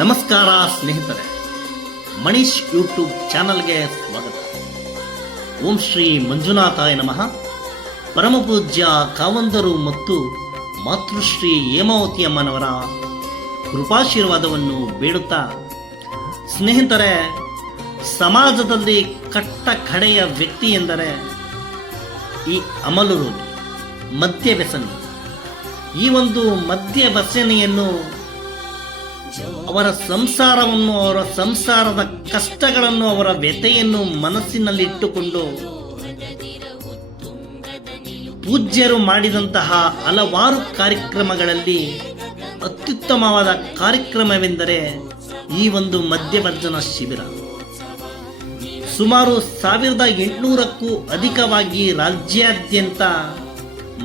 ನಮಸ್ಕಾರ ಸ್ನೇಹಿತರೆ, ಮನೀಶ್ ಯೂಟ್ಯೂಬ್ ಚಾನಲ್ಗೆ ಸ್ವಾಗತ. ಓಂ ಶ್ರೀ ಮಂಜುನಾಥಾಯ ನಮಃ. ಪರಮಪೂಜ್ಯ ಕಾವಂದರು ಮತ್ತು ಮಾತೃಶ್ರೀ ಹೇಮಾವತಿ ಅಮ್ಮನವರ ಕೃಪಾಶೀರ್ವಾದವನ್ನು ಬೇಡುತ್ತಾ, ಸ್ನೇಹಿತರೆ, ಸಮಾಜದಲ್ಲಿ ಕಟ್ಟ ಕಡೆಯ ವ್ಯಕ್ತಿ ಎಂದರೆ ಈ ಅಮಲು ರೋಗಿ, ಮದ್ಯ ವ್ಯಸನಿ. ಈ ಒಂದು ಮದ್ಯ ವ್ಯಸನಿಯನ್ನು ಅವರ ಸಂಸಾರವನ್ನು, ಅವರ ಸಂಸಾರದ ಕಷ್ಟಗಳನ್ನು, ಅವರ ವ್ಯಥೆಯನ್ನು ಮನಸ್ಸಿನಲ್ಲಿಟ್ಟುಕೊಂಡು ಪೂಜ್ಯರು ಮಾಡಿದಂತಹ ಹಲವಾರು ಕಾರ್ಯಕ್ರಮಗಳಲ್ಲಿ ಅತ್ಯುತ್ತಮವಾದ ಕಾರ್ಯಕ್ರಮವೆಂದರೆ ಈ ಒಂದು ಮದ್ಯವರ್ಜನ ಶಿಬಿರ. ಸುಮಾರು 1800ಕ್ಕೂ ಅಧಿಕವಾಗಿ ರಾಜ್ಯಾದ್ಯಂತ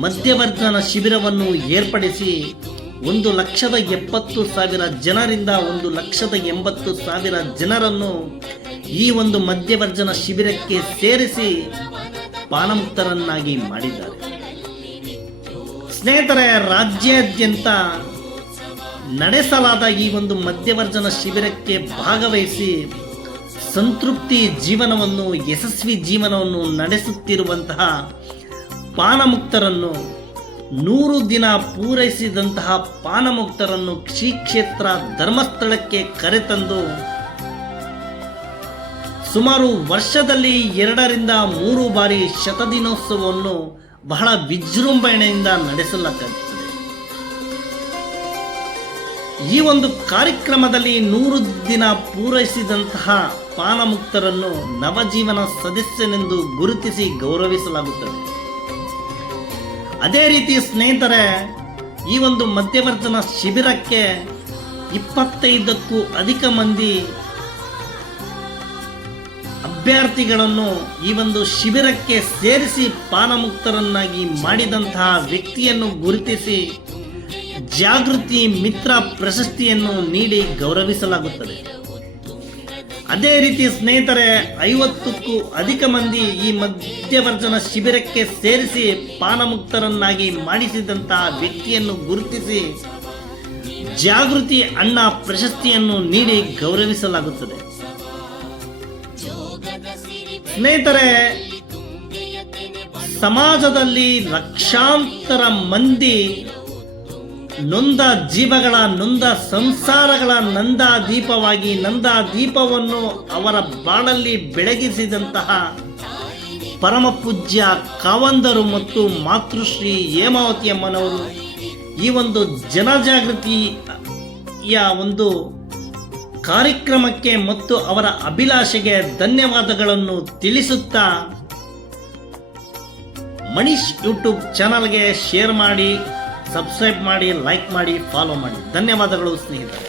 ಮದ್ಯವರ್ಜನ ಶಿಬಿರವನ್ನು ಏರ್ಪಡಿಸಿ 1,70,000 ಜನರಿಂದ 1,80,000 ಜನರನ್ನು ಈ ಒಂದು ಮದ್ಯವರ್ಜನ ಶಿಬಿರಕ್ಕೆ ಸೇರಿಸಿ ಪಾನಮುಕ್ತರನ್ನಾಗಿ ಮಾಡಿದ್ದಾರೆ. ಸ್ನೇಹಿತರೆ, ರಾಜ್ಯಾದ್ಯಂತ ನಡೆಸಲಾದ ಈ ಒಂದು ಮದ್ಯವರ್ಜನ ಶಿಬಿರಕ್ಕೆ ಭಾಗವಹಿಸಿ ಸಂತೃಪ್ತಿ ಜೀವನವನ್ನು, ಯಶಸ್ವಿ ಜೀವನವನ್ನು ನಡೆಸುತ್ತಿರುವಂತಹ ಪಾನಮುಕ್ತರನ್ನು, 100 ದಿನ ಪೂರೈಸಿದಂತಹ ಪಾನಮುಕ್ತರನ್ನು ಶ್ರೀ ಕ್ಷೇತ್ರ ಧರ್ಮಸ್ಥಳಕ್ಕೆ ಕರೆತಂದು ಸುಮಾರು ವರ್ಷದಲ್ಲಿ 2ರಿಂದ 3 ಬಾರಿ ಶತದಿನೋತ್ಸವವನ್ನು ಬಹಳ ವಿಜೃಂಭಣೆಯಿಂದ ನಡೆಸಲಾಗುತ್ತದೆ. ಈ ಒಂದು ಕಾರ್ಯಕ್ರಮದಲ್ಲಿ 100 ದಿನ ಪೂರೈಸಿದಂತಹ ಪಾನಮುಕ್ತರನ್ನು ನವಜೀವನ ಸದಸ್ಯನೆಂದು ಗುರುತಿಸಿ ಗೌರವಿಸಲಾಗುತ್ತದೆ. ಅದೇ ರೀತಿ ಸ್ನೇಹಿತರೆ, ಈ ಒಂದು ಮದ್ಯವರ್ಜನ ಶಿಬಿರಕ್ಕೆ 25ಕ್ಕೂ ಅಧಿಕ ಮಂದಿ ಅಭ್ಯರ್ಥಿಗಳನ್ನು ಈ ಒಂದು ಶಿಬಿರಕ್ಕೆ ಸೇರಿಸಿ ಪಾನಮುಕ್ತರನ್ನಾಗಿ ಮಾಡಿದಂತಹ ವ್ಯಕ್ತಿಯನ್ನು ಗುರುತಿಸಿ ಜಾಗೃತಿ ಮಿತ್ರ ಪ್ರಶಸ್ತಿಯನ್ನು ನೀಡಿ ಗೌರವಿಸಲಾಗುತ್ತದೆ. ಅದೇ ರೀತಿ ಸ್ನೇಹಿತರೆ, 50ಕ್ಕೂ ಅಧಿಕ ಮಂದಿ ಈ ಮದ್ಯವರ್ಜನ ಶಿಬಿರಕ್ಕೆ ಸೇರಿಸಿ ಪಾನಮುಕ್ತರನ್ನಾಗಿ ಮಾಡಿಸಿದಂತಹ ವ್ಯಕ್ತಿಯನ್ನು ಗುರುತಿಸಿ ಜಾಗೃತಿ ಅಣ್ಣ ಪ್ರಶಸ್ತಿಯನ್ನು ನೀಡಿ ಗೌರವಿಸಲಾಗುತ್ತದೆ. ಸ್ನೇಹಿತರೆ, ಸಮಾಜದಲ್ಲಿ ಲಕ್ಷಾಂತರ ಮಂದಿ ನೊಂದ ಜೀವಗಳ, ನೊಂದ ಸಂಸಾರಗಳ ನಂದ ದೀಪವಾಗಿ, ನಂದ ದೀಪವನ್ನು ಅವರ ಬಾಳಲ್ಲಿ ಬೆಳಗಿಸಿದಂತಹ ಪರಮ ಪೂಜ್ಯ ಕಾವಂದರು ಮತ್ತು ಮಾತೃಶ್ರೀ ಹೇಮಾವತಿ ಅಮ್ಮನವರು ಈ ಒಂದು ಜನಜಾಗೃತಿಯ ಒಂದು ಕಾರ್ಯಕ್ರಮಕ್ಕೆ ಮತ್ತು ಅವರ ಅಭಿಲಾಷೆಗೆ ಧನ್ಯವಾದಗಳನ್ನು ತಿಳಿಸುತ್ತಾ, ಮನೀಶ್ ಯೂಟ್ಯೂಬ್ ಚಾನಲ್ಗೆ ಶೇರ್ ಮಾಡಿ, ಸಬ್ಸ್ಕ್ರೈಬ್ ಮಾಡಿ, ಲೈಕ್ ಮಾಡಿ, ಫಾಲೋ ಮಾಡಿ. ಧನ್ಯವಾದಗಳು ಸ್ನೇಹಿತರೆ.